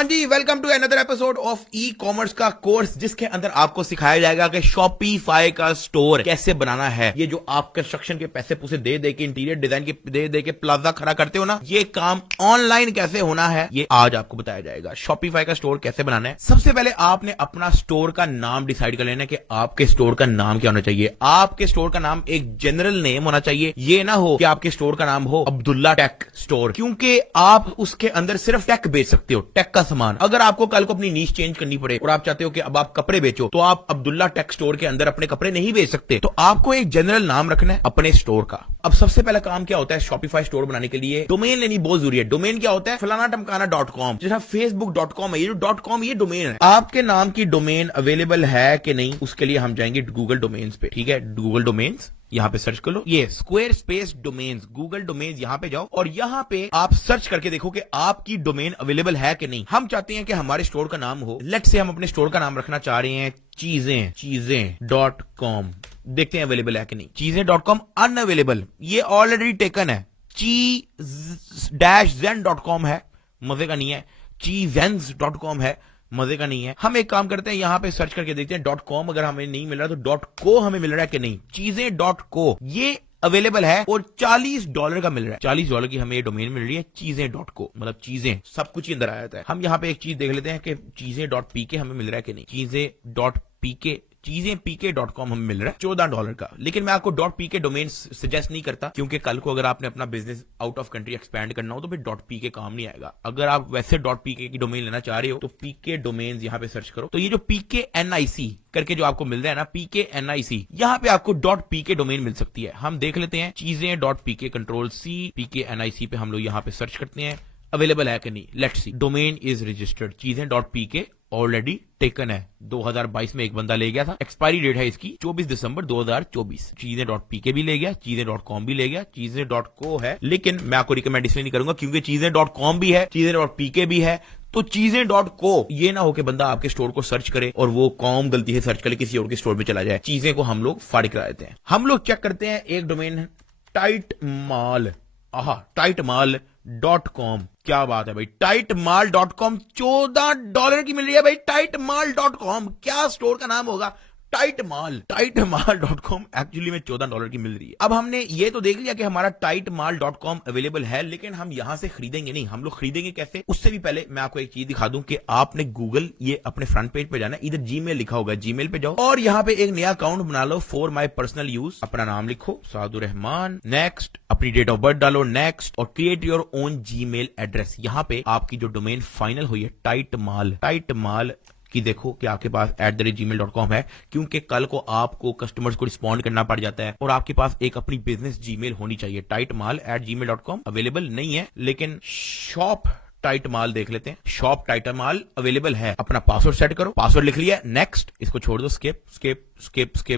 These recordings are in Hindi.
हाँ जी, welcome to another episode of e commerce का कोर्स, जिसके अंदर आपको सिखाया जाएगा कि शॉपिफाई का स्टोर कैसे बनाना है। ये जो आप कंस्ट्रक्शन के पैसे पूसे दे दे के, इंटीरियर डिजाइन के दे के प्लाजा खड़ा करते हो ना, ये काम ऑनलाइन कैसे होना है ये आज आपको बताया जाएगा। शॉपिफाई का स्टोर कैसे बनाना है। सबसे पहले आपने अपना स्टोर का नाम डिसाइड कर लेना है कि आपके स्टोर का नाम क्या होना चाहिए। आपके स्टोर का नाम एक जनरल नेम होना चाहिए। ये ना हो कि आपके स्टोर का नाम हो अब्दुल्ला टेक स्टोर, क्योंकि आप उसके अंदर सिर्फ टेक बेच सकते हो, टेक का सामान। अगर आपको कल को अपनी नीश चेंज करनी पड़े और आप चाहते हो कि अब आप कपड़े बेचो, तो आप अब्दुल्ला टेक स्टोर के अंदर अपने कपड़े नहीं बेच सकते। तो आपको एक जनरल नाम रखना है अपने स्टोर का। अब सबसे पहला काम क्या होता है शॉपिफाई स्टोर बनाने के लिए, डोमेन लेनी बहुत जरूरी है। डोमेन क्या होता है, फलाना टमकाना .com, जैसा facebook.com है, ये जो .com ये डोमेन है। आपके नाम की डोमेन अवेलेबल है कि नहीं, उसके लिए हम जाएंगे गूगल डोमेन्स पे। ठीक है, गूगल डोमेन्स यहां पे सर्च कर लो, ये square space domains, Google domains, यहां पे जाओ और यहां पे आप सर्च करके देखो कि आपकी डोमेन अवेलेबल है कि नहीं। हम चाहते हैं कि हमारे स्टोर का नाम हो, लेट से हम अपने स्टोर का नाम रखना चाह रहे हैं चीजें.com। देखते हैं अवेलेबल है कि नहीं। चीजें.com अनअवेलेबल, ये ऑलरेडी टेकन है। ची-zen.com है, मजे का नहीं है। चीजेंस.com है, मजे का नहीं है। हम एक काम करते हैं, यहां पे सर्च करके देखते हैं .com अगर हमें नहीं मिल रहा तो .co हमें मिल रहा है कि नहीं। चीजें .co ये अवेलेबल है और $40 का मिल रहा है। $40 की हमें ये डोमेन मिल रही है चीजें.co, मतलब चीजें सब कुछ ही अंदर आ जाता है। हम यहां पे एक चीज देख लेते हैं कि चीजें.pk हमें मिल रहा है कि नहीं। चीजें.pk pk.com हमें मिल रहा है $14 का। लेकिन मैं आपको .pk डोमेन सजेस्ट नहीं करता, क्योंकि कल को अगर आपने अपना business out of country expand करना हो तो फिर .pk काम नहीं आएगा। अगर आप वैसे .pk की डोमेन लेना चाह रहे हो तो pk डोमेन्स यहां पे सर्च करो। तो ये जो pknic करके जो आपको मिल रहा है ना, pknic, यहां पे आपको .pk डोमेन मिल सकती है। हम देख लेते हैं चीजें.pk, कंट्रोल C, pknic पे हम लोग यहां पे सर्च करते हैं अवेलेबल है कि नहीं। Let's see, domain is registered. चीजें.pk ऑलरेडी टेकन है, 2022 में एक बंदा ले गया था। एक्सपायरी डेट है इसकी 24 दिसंबर 2024। चीजें.pk भी ले गया, चीजें.com भी ले गया, चीजें.co है। लेकिन मैं आपको रिकमेंड इसलिए नहीं करूंगा क्योंकि चीजें.com भी है, चीजें.pk भी है। तो चीजें.co ये ना हो कि बंदा आपके स्टोर को सर्च करे और वो कॉम गलती से सर्च करे किसी और के स्टोर में चला जाए। चीजें को हम लोग फाड़ करा देते हैं। हम लोग चेक करते हैं एक डोमेन टाइटमाल, टाइटमाल.com। क्या बात है भाई, टाइटमाल.com $14 की मिल रही है भाई। टाइटमाल.com क्या स्टोर का नाम होगा, टाइटमाल.com एक्चुअली में $14 की मिल रही है। अब हमने ये तो देख लिया कि हमारा टाइटमाल.com अवेलेबल है, लेकिन हम यहां से खरीदेंगे नहीं। हम लोग खरीदेंगे कैसे, उससे भी पहले मैं आपको एक चीज दिखा दूं कि आपने गूगल ये अपने फ्रंट पेज पे जाना है, इधर जीमेल लिखा होगा, जीमेल पे जाओ और यहां पे एक नया अकाउंट बना लो फॉर माई पर्सनल यूज। अपना नाम लिखो सादुर रहमान, नेक्स्ट, अपनी डेट ऑफ बर्थ डालो, नेक्स्ट, और create your own Gmail address. यहां पे आपकी जो डोमेन फाइनल हुई है टाइटमाल कि देखो कि आपके पास @gmail.com है, क्योंकि कल को आपको कस्टमर्स को रिस्पॉन्ड करना पड़ जाता है और आपके पास एक अपनी बिजनेस जीमेल होनी चाहिए। टाइटमाल@gmail.com अवेलेबल नहीं है, लेकिन शॉप टाइटमाल देख लेते हैं। शॉप टाइटमाल अवेलेबल है। अपना पासवर्ड सेट करो, पासवर्ड लिख लिया, नेक्स्ट, इसको छोड़ दो, स्किप।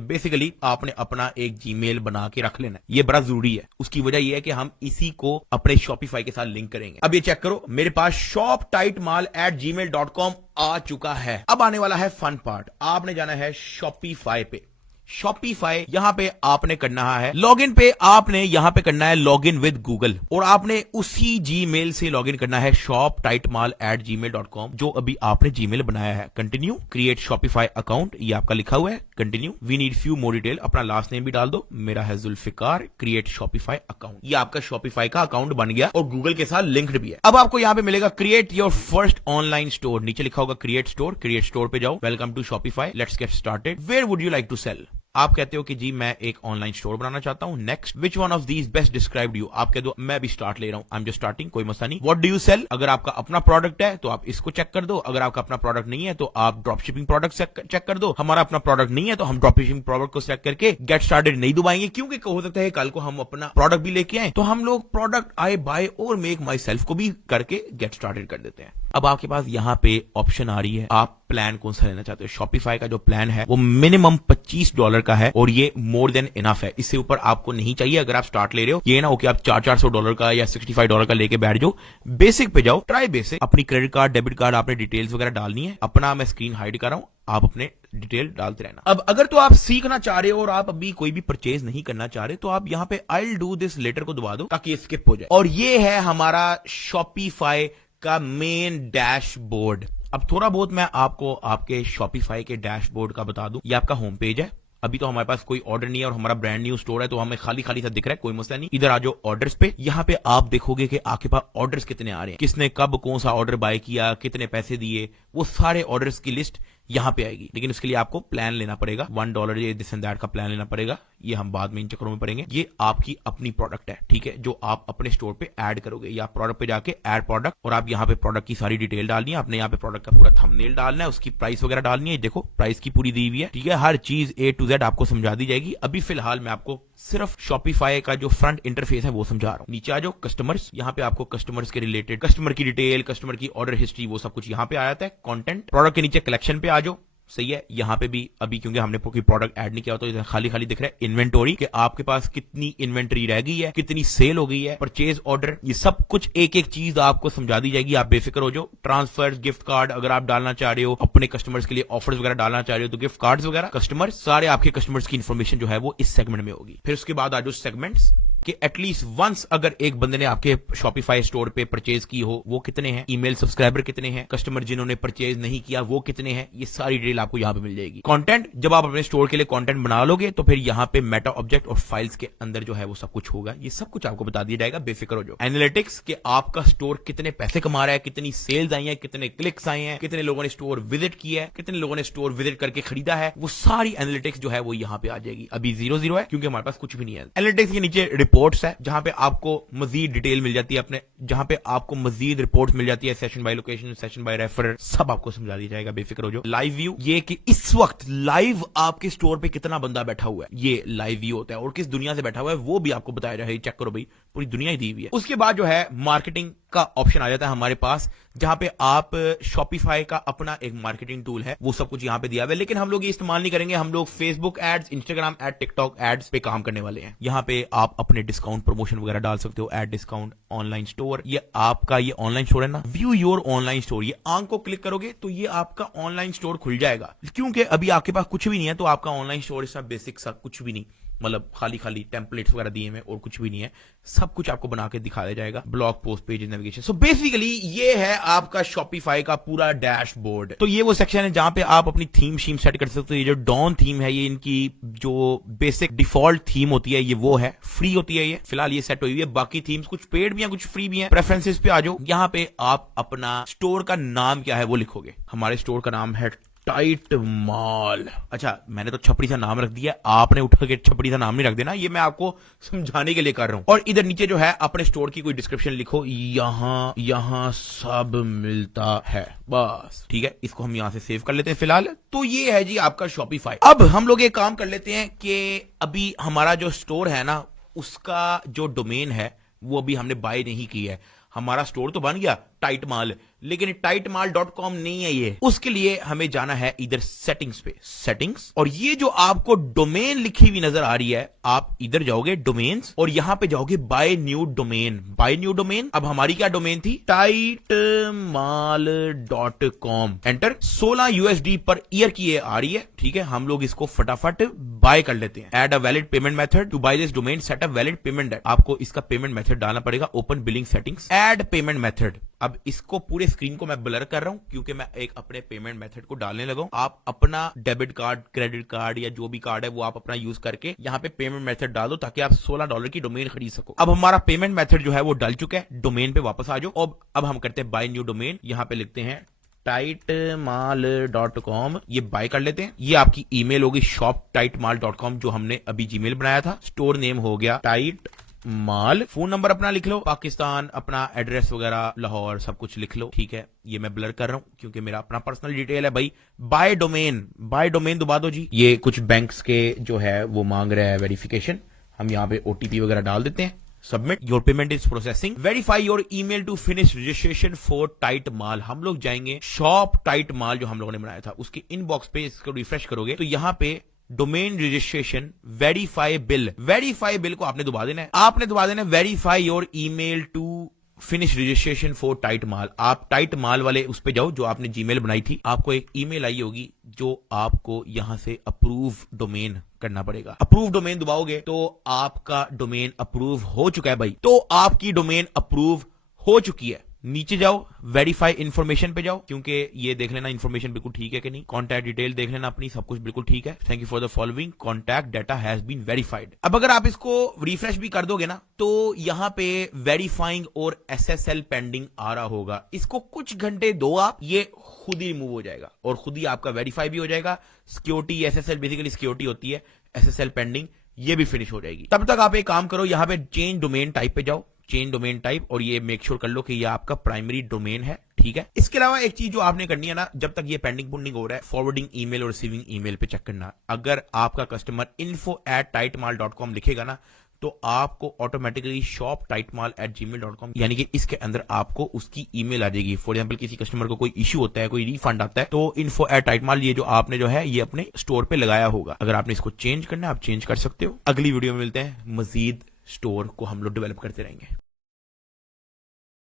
बेसिकली आपने अपना एक जीमेल बना के रख लेना है, ये बड़ा जरूरी है। उसकी वजह यह है कि हम इसी को अपने शॉपिफाई के साथ लिंक करेंगे। अब ये चेक करो, मेरे पास शॉप टाइटमाल@gmail.com आ चुका है। अब आने वाला है फन पार्ट, आपने जाना है शॉपिफाई पे। शॉपिफाई यहां पे आपने करना है लॉगिन पे, आपने यहां पे करना है लॉगिन विद गूगल और आपने उसी जीमेल से लॉगिन करना है shoptightmal@gmail.com जो अभी आपने जीमेल बनाया है। कंटिन्यू, क्रिएट शॉपिफाई अकाउंट, ये आपका लिखा हुआ है। Continue, we need few more detail, अपना लास्ट नेम भी डाल दो, मेरा है जुल्फिकार। क्रिएट शॉपिफाई अकाउंट, ये आपका शॉपिफाई का अकाउंट बन गया और गूगल के साथ लिंक्ड भी है। अब आपको यहां पे मिलेगा create your first online store, नीचे लिखा होगा क्रिएट स्टोर। क्रिएट स्टोर पे जाओ, welcome to Shopify, let's get started. Where would you like to sell, आप कहते हो कि जी मैं एक ऑनलाइन स्टोर बनाना चाहता हूं। Next, which one of these best described you, आप कह दो मैं भी स्टार्ट ले रहा हूं, आई एम जस्ट स्टार्टिंग, कोई मसला नहीं। व्हाट डू यू सेल, अगर आपका अपना प्रोडक्ट है तो आप इसको चेक कर दो, अगर आपका अपना प्रोडक्ट नहीं है तो आप ड्रॉप शिपिंग प्रोडक्ट चेक कर दो। हमारा अपना प्रोडक्ट नहीं है तो हम ड्रॉप शिपिंग प्रोडक्ट को चेक करके गेट स्टार्टेड नहीं दबाएंगे, क्योंकि हो सकता है कल को हम अपना प्रोडक्ट भी लेके आए तो हम लोग प्रोडक्ट आई बाय और मेक माई सेल्फ को भी करके गेट स्टार्टेड कर देते हैं। अब आपके पास यहां पे ऑप्शन आ रही है, आप प्लान कौन सा लेना चाहते हो। शॉपिफाई का जो प्लान है वो मिनिमम $25 का है और ये मोर देन इनफ है, इससे ऊपर आपको नहीं चाहिए अगर आप स्टार्ट ले रहे हो। ये ना हो कि आप $400 का या $65 का लेके बैठ जाओ। बेसिक पे जाओ, ट्राई बेसिक। अपनी क्रेडिट कार्ड, डेबिट कार्ड, आपने डिटेल्स वगैरह डालनी है। अपना मैं स्क्रीन हाइड कर रहा हूं, आप अपने डिटेल डालते रहना। अब अगर तो आप सीखना चाह रहे हो और आप अभी कोई भी परचेज नहीं करना चाह रहे तो आप यहां पे I will do this later को दबा दो ताकि स्किप हो जाए। और ये है हमारा शॉपिफाई का मेन डैशबोर्ड। अब थोड़ा बहुत मैं आपको आपके शॉपिफाई के डैशबोर्ड का बता दूं। ये आपका होम पेज है। अभी तो हमारे पास कोई ऑर्डर नहीं है और हमारा ब्रांड न्यू स्टोर है, तो हमें खाली खाली सा दिख रहा है, कोई मसला नहीं। इधर आ जाओ ऑर्डर्स पे। यहाँ पे आप देखोगे कि आपके पास ऑर्डर्स कितने आ रहे हैं, किसने कब कौन सा ऑर्डर बाय किया, कितने पैसे दिए, वो सारे ऑर्डर्स की लिस्ट यहां पे आएगी। लेकिन उसके लिए आपको प्लान लेना पड़ेगा, $1 ये दिस एंड दैट का प्लान लेना पड़ेगा। ये हम बाद में इन चक्करों में पड़ेंगे। ये आपकी अपनी प्रोडक्ट है, ठीक है, जो आप अपने स्टोर पे ऐड करोगे। या प्रोडक्ट पे जाके ऐड प्रोडक्ट, और आप यहाँ पे प्रोडक्ट की सारी डिटेल डालनी है, अपने यहाँ पे प्रोडक्ट का पूरा थंबनेल डालना है, उसकी प्राइस वगैरह डालनी है। देखो प्राइस की पूरी दी हुई है, ठीक है, हर चीज A to Z आपको समझा दी जाएगी। अभी फिलहाल मैं आपको सिर्फ शॉपिफाई का जो फ्रंट इंटरफेस है वो समझा रहा हूं। नीचे आ जाओ कस्टमर्स, यहाँ पे आपको कस्टमर्स के रिलेटेड, कस्टमर की डिटेल, कस्टमर की ऑर्डर हिस्ट्री, वो सब कुछ यहाँ पे आ जाता है। कंटेंट, प्रोडक्ट के नीचे कलेक्शन पे आ जाओ। सही है, यहां पे भी अभी क्योंकि हमने कोई प्रोडक्ट ऐड नहीं किया तो इधर खाली खाली दिख रहा है। इन्वेंटोरी, कि आपके पास कितनी इन्वेंटरी रह गई है, कितनी सेल हो गई है, परचेज ऑर्डर, ये सब कुछ एक एक चीज आपको समझा दी जाएगी। आप बेफिक्र हो जाओ। ट्रांसफर, गिफ्ट कार्ड अगर आप डालना चाह रहे हो, अपने कस्टमर्स के लिए ऑफर्स वगैरह डालना चाह रहे हो, तो गिफ्ट कार्ड्स वगैरह, कस्टमर्स, सारे आपके कस्टमर्स की इन्फॉर्मेशन जो है वो इस सेगमेंट में होगी। फिर उसके बाद आ जाओ सेगमेंट्स, कि एटलीस्ट वंस अगर एक बंदे ने आपके शॉपिफाई स्टोर पे परचेज की हो, वो कितने हैं, ईमेल सब्सक्राइबर कितने हैं, कस्टमर जिन्होंने परचेज नहीं किया वो कितने हैं, ये सारी डिटेल आपको यहां पे मिल जाएगी। कंटेंट, जब आप अपने स्टोर के लिए कंटेंट बना लोगे तो फिर यहां पे मेटा ऑब्जेक्ट और फाइल्स के अंदर जो है वो सब कुछ होगा। ये सब कुछ आपको बता दिया जाएगा, बेफिक्र हो जाओ। एनालिटिक्स, कि आपका स्टोर कितने पैसे कमा रहा है, कितनी सेल्स आई है, कितने क्लिक्स आए हैं, कितने लोगों ने स्टोर विजिट किया है, कितने लोगों ने स्टोर विजिट करके खरीदा है, वो सारी एनालिटिक्स जो है वो यहां पे आ जाएगी। अभी 0-0 है क्योंकि हमारे पास कुछ भी नहीं है। एनालिटिक्स के नीचे रिपोर्ट्स है, जहां पे आपको मजीद डिटेल मिल जाती है, अपने जहां पे आपको मजीद रिपोर्ट मिल जाती है, session by location, session by refer, सब आपको समझा दिया जाएगा, बेफिक्र हो जाओ। लाइव व्यू, ये कि इस वक्त लाइव आपके स्टोर पे कितना बंदा बैठा हुआ है, ये लाइव व्यू होता है, और किस दुनिया से बैठा हुआ है वो भी आपको बताया जाएगा। चेक करो भाई, पूरी दुनिया ही दी हुई है। उसके बाद जो है मार्केटिंग का ऑप्शन आ जाता है हमारे पास, जहां पे आप शॉपिफाई का अपना एक मार्केटिंग टूल है, वो सब कुछ यहां पे दिया हुआ है। लेकिन हम लोग ये इस्तेमाल नहीं करेंगे, हम लोग Facebook ads, Instagram ad, TikTok ads पे काम करने वाले हैं। यहां पे आप अपने डिस्काउंट प्रमोशन वगैरह डाल सकते हो, एड डिस्काउंट, ऑनलाइन स्टोर, ये आपका ये ऑनलाइन स्टोर है ना, व्यू योर ऑनलाइन स्टोर, ये आंख को क्लिक करोगे तो ये आपका ऑनलाइन स्टोर खुल जाएगा। क्योंकि अभी आपके पास कुछ भी नहीं है, तो आपका ऑनलाइन स्टोर इसका बेसिक सा कुछ भी नहीं, मतलब खाली खाली टेम्पलेट्स वगैरह दिए हैं और कुछ भी नहीं है, सब कुछ आपको बना के दिखाया जाएगा। Blog post, page, navigation. So basically ये है आपका शॉपिफाई का पूरा डैशबोर्ड। तो ये वो सेक्शन है जहां पे आप अपनी थीम शीम सेट कर सकते हो। ये जो डॉन थीम है, ये इनकी जो बेसिक डिफॉल्ट थीम होती है, ये वो है, फ्री होती है ये, फिलहाल ये सेट हुई है। बाकी थीम्स कुछ पेड भी हैं, कुछ फ्री भी हैं। प्रेफरेंसेस पे आ जाओ, यहां पे आप अपना स्टोर का नाम क्या है वो लिखोगे। हमारे स्टोर का नाम है टाइट माल। अच्छा, मैंने तो छपड़ी सा नाम रख दिया, आपने उठा के छपड़ी सा नाम नहीं रख देना, ये मैं आपको समझाने के लिए कर रहा हूं। और इधर नीचे जो है अपने स्टोर की कोई डिस्क्रिप्शन लिखो, यहां सब मिलता है, बस ठीक है। इसको हम यहां से सेव कर लेते हैं फिलहाल। तो ये है जी आपका शॉपिफाई। अब हम लोग एक काम कर लेते हैं कि अभी हमारा जो स्टोर है ना, उसका जो डोमेन है वो अभी हमने बाय नहीं की है। हमारा स्टोर तो बन गया टाइट माल, लेकिन tightmal.com नहीं है ये। उसके लिए हमें जाना है इधर सेटिंग्स पे, सेटिंग्स, और ये जो आपको डोमेन लिखी हुई नजर आ रही है, आप इधर जाओगे डोमेन्स और यहां पे जाओगे buy new domain. Buy new domain, अब हमारी क्या डोमेन थी, tightmal.com। एंटर। $16 पर ईयर की ये आ रही है, ठीक है। हम लोग इसको फटाफट बाय कर लेते हैं। Add a valid payment method to buy this domain, set up valid payment date. आपको इसका पेमेंट मेथड डालना पड़ेगा। Open billing settings, add payment method. अब इसको पूरे स्क्रीन को मैं ब्लर कर रहा हूं क्योंकि मैं एक अपने पेमेंट मेथड को डालने लगा हूं। आप अपना डेबिट कार्ड, क्रेडिट कार्ड या जो भी कार्ड है वो आप अपना यूज करके यहां पे पेमेंट मेथड डाल दो ताकि आप $16 की डोमेन खरीद सको। अब हमारा पेमेंट मेथड जो है वो डल चुका है। डोमेन पे वापस आ जाओ। अब हम करते हैं बाय न्यू डोमेन। यहां पे लिखते हैं tightmal.com, ये बाय कर लेते हैं। ये आपकी ईमेल होगी shop@tightmal.com, जो हमने अभी जीमेल बनाया था। स्टोर नेम हो गया टाइट माल। फोन नंबर अपना लिख लो, पाकिस्तान, अपना एड्रेस वगैरह लाहौर सब कुछ लिख लो, ठीक है। ये मैं ब्लर कर रहा हूं क्योंकि मेरा अपना पर्सनल डिटेल है भाई। बाय डोमेन, बाय डोमेन दबा दो जी। ये कुछ बैंक्स के जो है वो मांग रहा है वेरिफिकेशन, हम यहाँ पे OTP वगैरह डाल देते हैं। Submit, your payment is processing, verify your email to finish registration for Tight Mall. हम लोग जाएंगे शॉप टाइट माल जो हम लोगों ने बनाया था उसके इनबॉक्स पे, इसको रिफ्रेश करोगे तो यहाँ पे domain registration verify bill, verify bill को आपने दबा देना है। आपने दबा देना है verify your email to finish registration for Tight Mall. आप टाइट माल वाले उस पे जाओ जो आपने जीमेल बनाई थी, आपको एक ईमेल आई होगी जो आपको यहां से अप्रूव डोमेन करना पड़ेगा। अप्रूव डोमेन दबाओगे तो आपका डोमेन अप्रूव हो चुका है भाई। तो आपकी डोमेन अप्रूव हो चुकी है। नीचे जाओ, वेरीफाई इन्फॉर्मेशन पे जाओ, क्योंकि ये देख लेना इन्फॉर्मेशन बिल्कुल ठीक है कि नहीं, कॉन्टैक्ट डिटेल देख लेना अपनी, सब कुछ बिल्कुल ठीक है। Thank you for the following, contact data has been verified. अब अगर आप इसको रिफ्रेश भी कर दोगे ना, तो यहां पे वेरीफाइंग और SSL पेंडिंग आ रहा होगा। इसको कुछ घंटे दो आप, ये खुद ही रिमूव हो जाएगा और खुद ही आपका वेरीफाई भी हो जाएगा। सिक्योरिटी SSL बेसिकली सिक्योरिटी होती है, SSL पेंडिंग ये भी फिनिश हो जाएगी। तब तक आप एक काम करो, यहां पे चेंज डोमेन टाइप पे जाओ, चेंज डोमेन टाइप, और ये मेक श्योर कर लो कि ये आपका प्राइमरी डोमेन है, ठीक है। इसके अलावा एक चीज जो आपने करनी है ना, जब तक ये पेंडिंग पुंडिंग हो रहा है, फॉरवर्डिंग ईमेल और रिसीविंग ईमेल पे चेक करना। अगर आपका कस्टमर info@tightmal.com लिखेगा ना, तो आपको ऑटोमेटिकली shop@tightmal@gmail.com यानी कि इसके अंदर आपको उसकी ईमेल आ जाएगी। फॉर एग्जांपल किसी कस्टमर को कोई इश्यू होता है, कोई रिफंड आता है, तो info@tightmal ये जो आपने जो है ये अपने स्टोर पे लगाया होगा। अगर आपने इसको चेंज करना है, आप चेंज कर सकते हो। अगली वीडियो में मिलते हैं, मजीद स्टोर को हम लोग डेवलप करते रहेंगे।